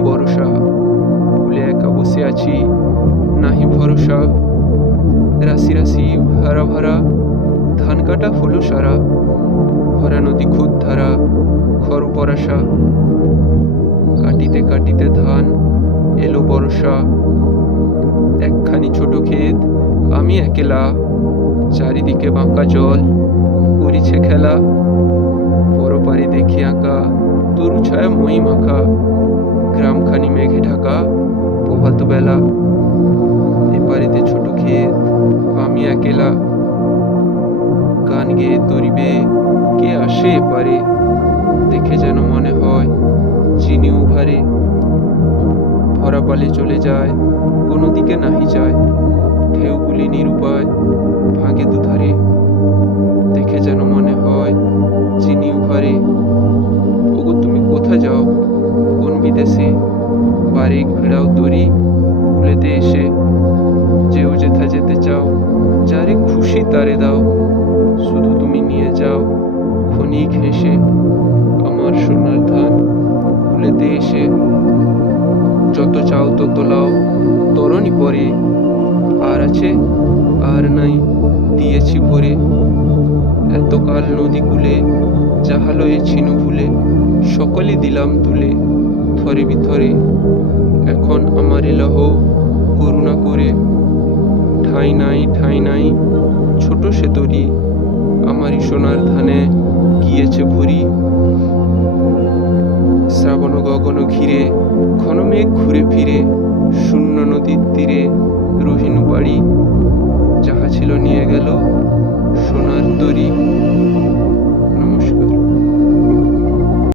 ভরসা। ভুলে একা বসে আছি, নাহি ভরসা। রাশি রাশি, ভারা ভারা, ধান কাটা হলো সারা, ভরা নদী খুদ ধারা, খর পরাশা। কাটিতে কাটিতে ধান এলো বর্ষা। একখানি ছোট ক্ষেত, আমি একেলা। চারিদিকে বাঁকা জল, করিছে খেলা। পরপারে দেখি আঁকা, তরু ছায়া মই মাখা। গ্রামখানি মেঘে ঢাকা প্রভাত বেলা। এপারেতে ছোট ক্ষেত, আমি একেলা। গান গেয়ে তরিবে, কে আসে এপারে? দেখে যেন মনে হয় চিনি উভারে ভরা পালে চলে যায়, কোনো দিকে নাহি যায়। ঢেউগুলি নিরুপায় ভাগে দুধারে। দেখে যেন মনে হয় চিনি উভারে ওগো, তুমি কোথায় যাও? ঘিরাও তরি ভুলেতে এসে যেও যেথা যেতে চাও, যারে খুশি তারে দাও। শুধু তুমি নিয়ে যাও, ক্ষণিক হেসে আমার সোনার ধান ভুলেতে এসে। যত চাও তত লাও, তরণী পরে আর আছে আর নাই, দিয়েছি ভরে। এতকাল নদী কূলে জাহালয়ে ছিনু ভুলে সকলে দিলাম তুলে, থরে বিথরে। করে, ঠাই নাই ঠাই নাই, ছোট সে তরি, আমারই সোনার ধানে গিয়েছে ভরি। শ্রাবণ গগন ঘিরে ঘন মেঘ ঘুরে ফিরে, শূন্য নদীর তীরে রহিনু বাড়ি।